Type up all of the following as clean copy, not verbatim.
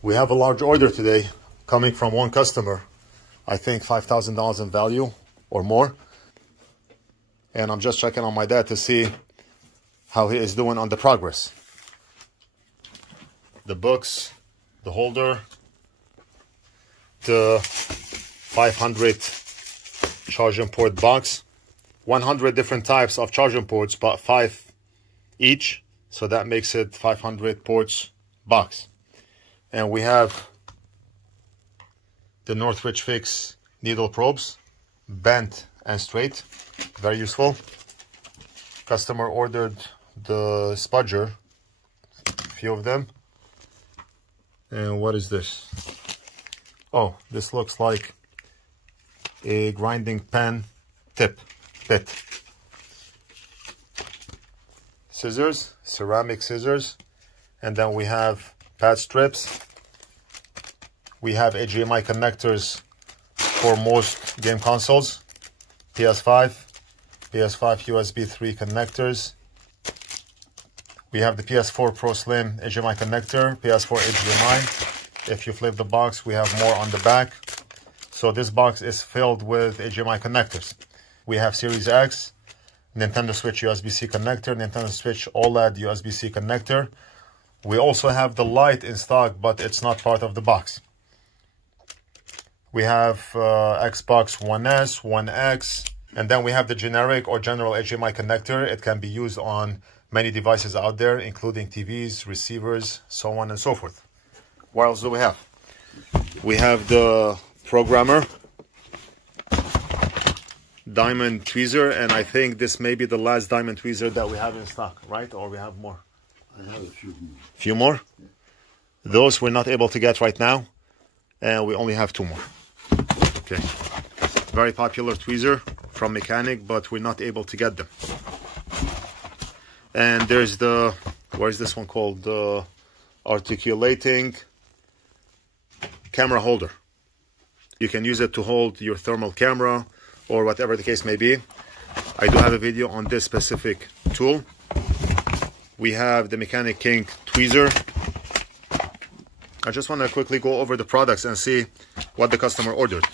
We have a large order today coming from one customer. I think $5,000 in value or more. And I'm just checking on my dad to see how he is doing on the progress. The books, the holder, the 500 charging port box, 100 different types of charging ports, but 5 each. So that makes it 500 ports box. And we have the NorthridgeFix needle probes, bent and straight, very useful. Customer ordered the spudger, a few of them. And what is this? Oh, this looks like a grinding pen bit. Scissors, ceramic scissors, and then we have pad strips. We have HDMI connectors for most game consoles. PS5 USB 3 connectors. We have the PS4 Pro Slim HDMI connector, PS4 HDMI. If you flip the box, we have more on the back. So this box is filled with HDMI connectors. We have Series X, Nintendo Switch USB-C connector, Nintendo Switch OLED USB-C connector. We also have the light in stock, but it's not part of the box. We have Xbox One S, One X, and then we have the generic or general HDMI connector. It can be used on many devices out there, including TVs, receivers, so on and so forth. What else do we have? We have the programmer, diamond tweezer, and I think this may be the last diamond tweezer that we have in stock, right? Or we have more? I have a few more. Few more? Yeah. Those we're not able to get right now, and we only have 2 more. Okay. Very popular tweezer from Mechanic, but we're not able to get them. And there's the, where's this one called? The articulating camera holder. You can use it to hold your thermal camera or whatever the case may be. I do have a video on this specific tool. We have the Mechanic King tweezer. I just want to quickly go over the products and see what the customer ordered.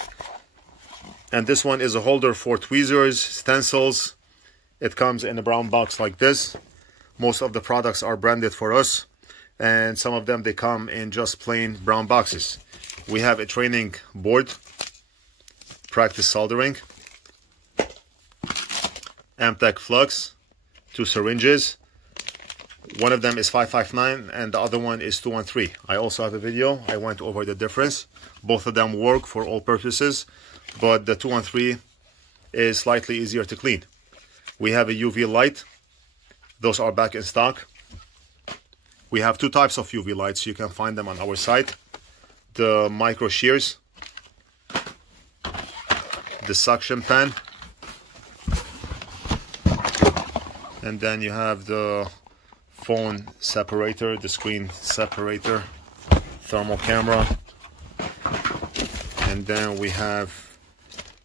And this one is a holder for tweezers, stencils. It comes in a brown box like this. Most of the products are branded for us, and some of them they come in just plain brown boxes. We have a training board, practice soldering, Amtech Flux, 2 syringes. One of them is 559 and the other one is 213. I also have a video. I went over the difference. Both of them work for all purposes, but the 213 is slightly easier to clean. We have a UV light. Those are back in stock. We have 2 types of UV lights. You can find them on our site. The micro shears, the suction pan, and then you have the phone separator, the screen separator, thermal camera, and then we have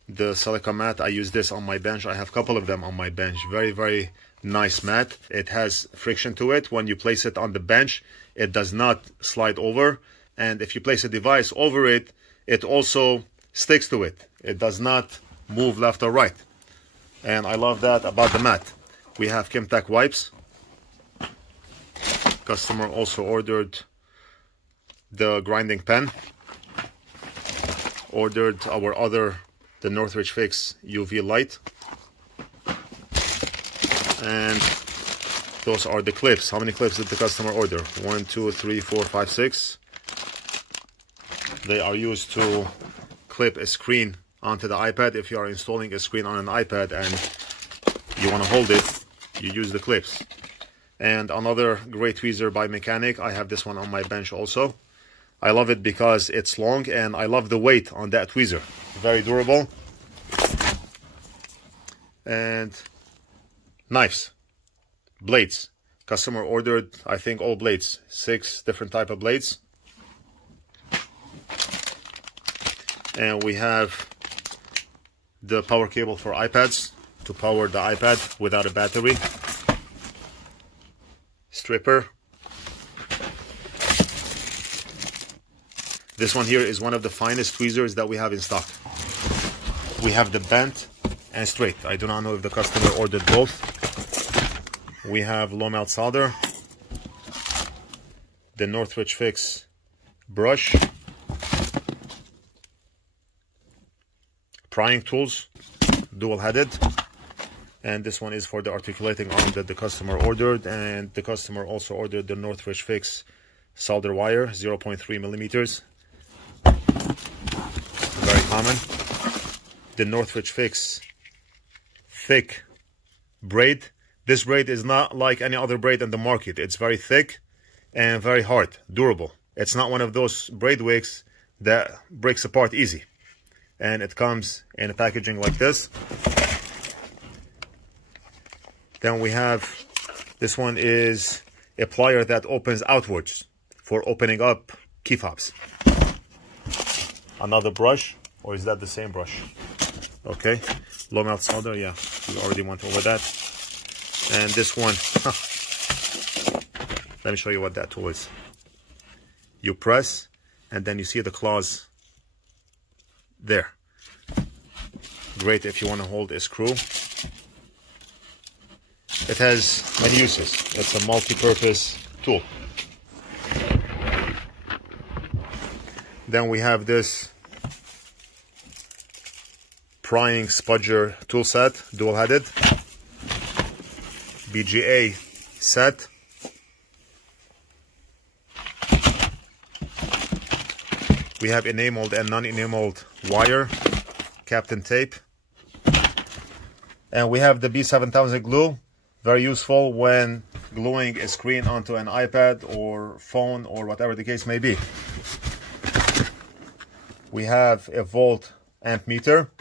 the silica mat. I use this on my bench. I have a couple of them on my bench. Very, very nice mat. It has friction to it. When you place it on the bench, it does not slide over. And if you place a device over it, it also sticks to it. It does not move left or right. And I love that about the mat. We have Kimtech wipes. Customer also ordered the grinding pen. Ordered our other, the NorthridgeFix UV light. And those are the clips. How many clips did the customer order? 1, 2, 3, 4, 5, 6. They are used to clip a screen onto the iPad. If you are installing a screen on an iPad and you want to hold it, you use the clips. And another great tweezer by Mechanic. I have this one on my bench also. I love it because it's long and I love the weight on that tweezer. Very durable. And knives, blades. Customer ordered, I think, all blades. 6 different type of blades. And we have the power cable for iPads to power the iPad without a battery. Stripper. This one here is one of the finest tweezers that we have in stock. We have the bent and straight. I do not know if the customer ordered both. We have low melt solder, the NorthridgeFix brush, prying tools, dual headed, and this one is for the articulating arm that the customer ordered, and the customer also ordered the NorthridgeFix solder wire, 0.3 millimeters, very common. The NorthridgeFix thick braid. This braid is not like any other braid in the market. It's very thick and very hard, durable. It's not one of those braid wicks that breaks apart easy. And it comes in a packaging like this. Then we have, this one is a plier that opens outwards for opening up key fobs. Another brush, or is that the same brush? Okay, low melt solder, yeah, we already went over that. And this one, let me show you what that tool is. You press, and then you see the claws there. Great if you want to hold a screw. It has many uses. It's a multi-purpose tool. Then we have this prying spudger tool set, dual-headed, BGA set. We have enameled and non-enameled wire, Captain tape, and we have the B7000 glue, very useful when gluing a screen onto an iPad or phone or whatever the case may be. We have a volt amp meter.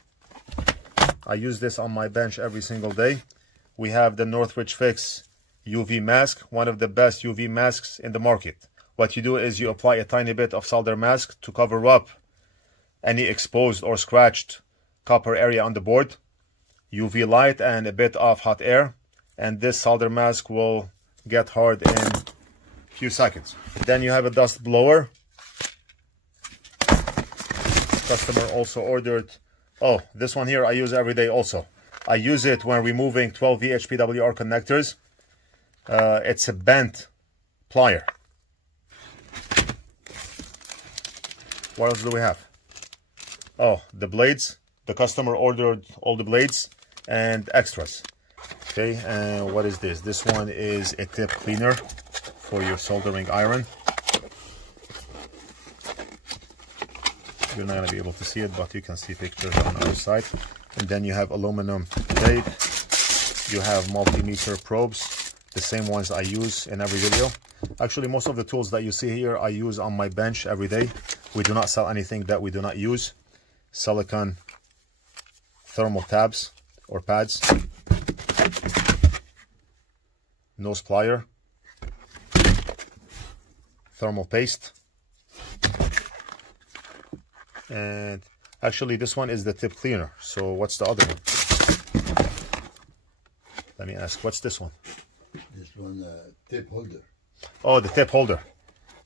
I use this on my bench every single day. We have the NorthridgeFix UV mask, one of the best UV masks in the market. What you do is you apply a tiny bit of solder mask to cover up any exposed or scratched copper area on the board. UV light and a bit of hot air, and this solder mask will get hard in a few seconds. Then you have a dust blower. Customer also ordered, oh, this one here I use every day also. I use it when removing 12V HPWR connectors. It's a bent plier. What else do we have? Oh, the blades. The customer ordered all the blades and extras. Okay, and what is this? This one is a tip cleaner for your soldering iron. You're not going to be able to see it, but you can see pictures on our side. And then you have aluminum tape. You have multimeter probes, the same ones I use in every video. Actually, most of the tools that you see here I use on my bench every day. We do not sell anything that we do not use. Silicone thermal tabs or pads. Nose plier. Thermal paste. And actually this one is the tip cleaner. So what's the other one? Let me ask, what's this one? This one, tip holder. Oh, the tip holder.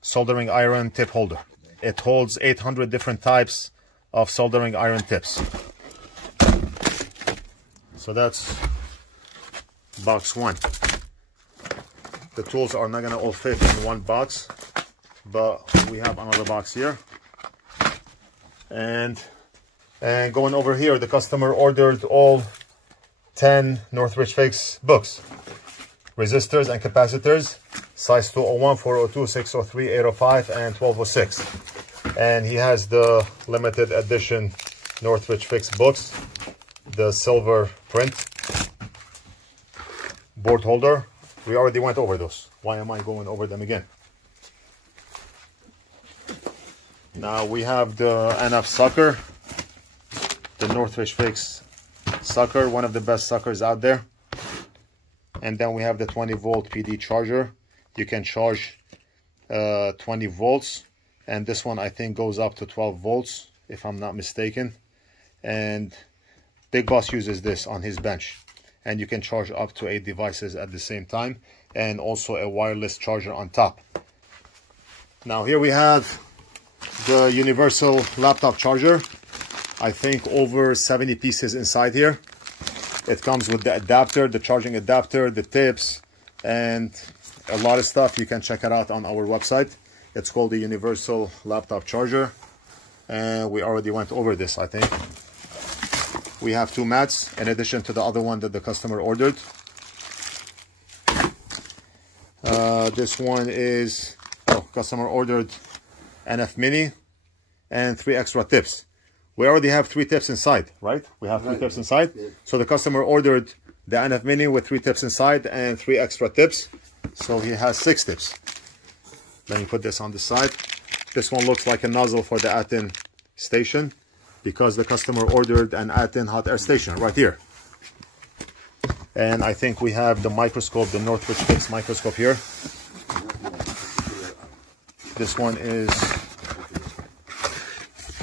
Soldering iron tip holder. It holds 800 different types of soldering iron tips. So that's box one. The tools are not going to all fit in one box, but we have another box here. And going over here, the customer ordered all 10 NorthridgeFix books, resistors and capacitors, size 201, 402, 603, 805, and 1206. And he has the limited edition NorthridgeFix books, the silver print, board holder. We already went over those. Why am I going over them again? Now we have the nf.sucker, the NorthridgeFix sucker, one of the best suckers out there. And then we have the 20 volt PD charger. You can charge 20 volts, and this one I think goes up to 12 volts if I'm not mistaken. And Big Boss uses this on his bench, and you can charge up to 8 devices at the same time, and also a wireless charger on top. Now here we have the universal laptop charger. I think over 70 pieces inside here. It comes with the adapter, the charging adapter, the tips, and a lot of stuff. You can check it out on our website. It's called the universal laptop charger. And we already went over this, I think. We have 2 mats in addition to the other one that the customer ordered. This one is, customer ordered NF Mini and 3 extra tips. We already have 3 tips inside, right? We have 3 tips inside. Yeah. So the customer ordered the NF Mini with 3 tips inside and 3 extra tips. So he has 6 tips. Let me put this on the side. This one looks like a nozzle for the Aten station because the customer ordered an Aten hot air station right here. And I think we have the microscope, the NorthridgeFix microscope here. This one is,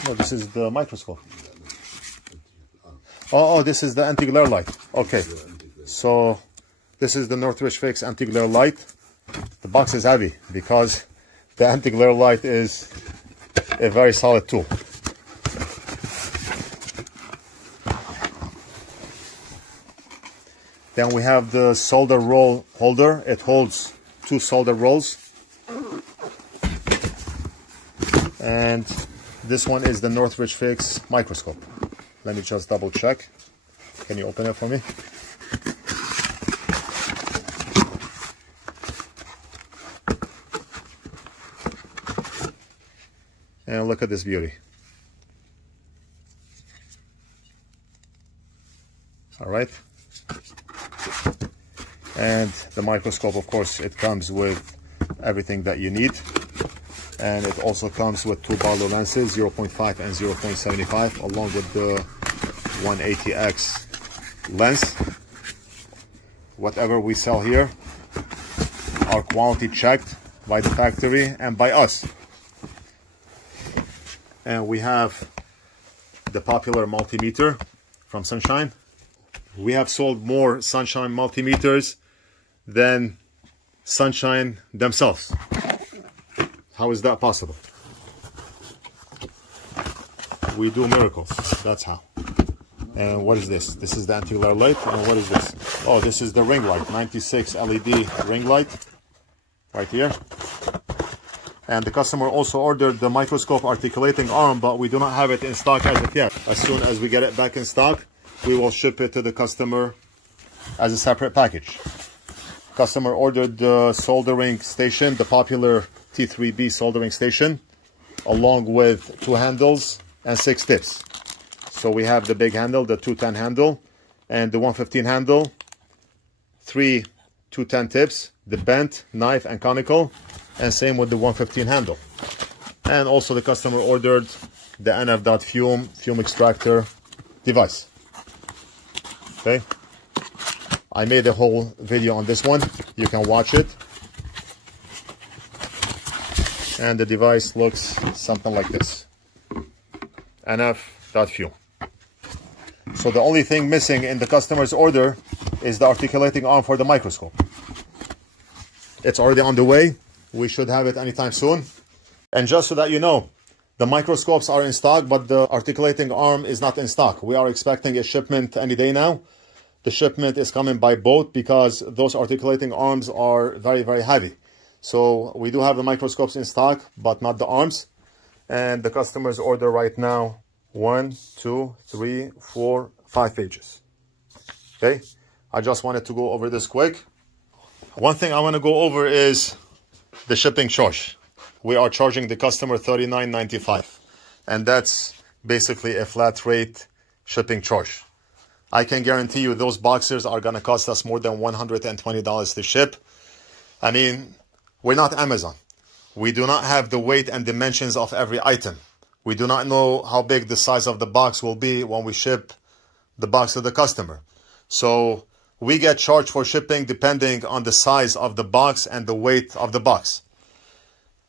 no, this is the microscope. Oh, this is the anti-glare light. Okay, so this is the NorthridgeFix anti-glare light. The box is heavy because the anti-glare light is a very solid tool. Then we have the solder roll holder. It holds 2 solder rolls. And this one is the NorthridgeFix microscope. Let me just double check. Can you open it for me? And look at this beauty. All right. And the microscope, of course, it comes with everything that you need. And it also comes with 2 Barlow lenses, 0.5 and 0.75, along with the 180x lens. Whatever we sell here are quality checked by the factory and by us. And we have the popular multimeter from Sunshine. We have sold more Sunshine multimeters than Sunshine themselves. How is that possible? We do miracles. That's how. And what is this? This is the anti-glare light. And what is this? Oh, this is the ring light. 96 LED ring light. Right here. And the customer also ordered the microscope articulating arm, but we do not have it in stock as of yet. As soon as we get it back in stock, we will ship it to the customer as a separate package. Customer ordered the soldering station, the popular T3B soldering station, along with 2 handles and 6 tips. So we have the big handle, the 210 handle, and the 115 handle, 3 210 tips, the bent, knife, and conical, and same with the 115 handle. And also the customer ordered the nf.fume extractor device. Okay, I made a whole video on this one. You can watch it. And the device looks something like this. nf.fume. So the only thing missing in the customer's order is the articulating arm for the microscope. It's already on the way. We should have it anytime soon. And just so that you know, the microscopes are in stock, but the articulating arm is not in stock. We are expecting a shipment any day now. The shipment is coming by boat because those articulating arms are very, very heavy. So we do have the microscopes in stock, but not the arms. And the customer's order right now, 1, 2, 3, 4, 5 pages. Okay, I just wanted to go over this quick. One thing I want to go over is the shipping charge. We are charging the customer $39.95, and that's basically a flat rate shipping charge. I can guarantee you those boxers are going to cost us more than $120 to ship. I mean, we're not Amazon. We do not have the weight and dimensions of every item. We do not know how big the size of the box will be when we ship the box to the customer. So we get charged for shipping depending on the size of the box and the weight of the box.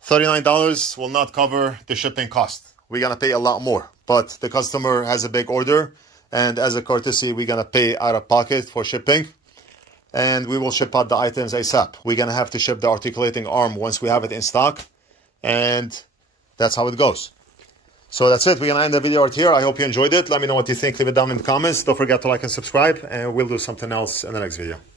$39 will not cover the shipping cost. We're going to pay a lot more. But the customer has a big order, and as a courtesy, we're going to pay out of pocket for shipping. And we will ship out the items ASAP. We're going to have to ship the articulating arm once we have it in stock. And that's how it goes. So that's it. We're going to end the video right here. I hope you enjoyed it. Let me know what you think. Leave it down in the comments. Don't forget to like and subscribe, and we'll do something else in the next video.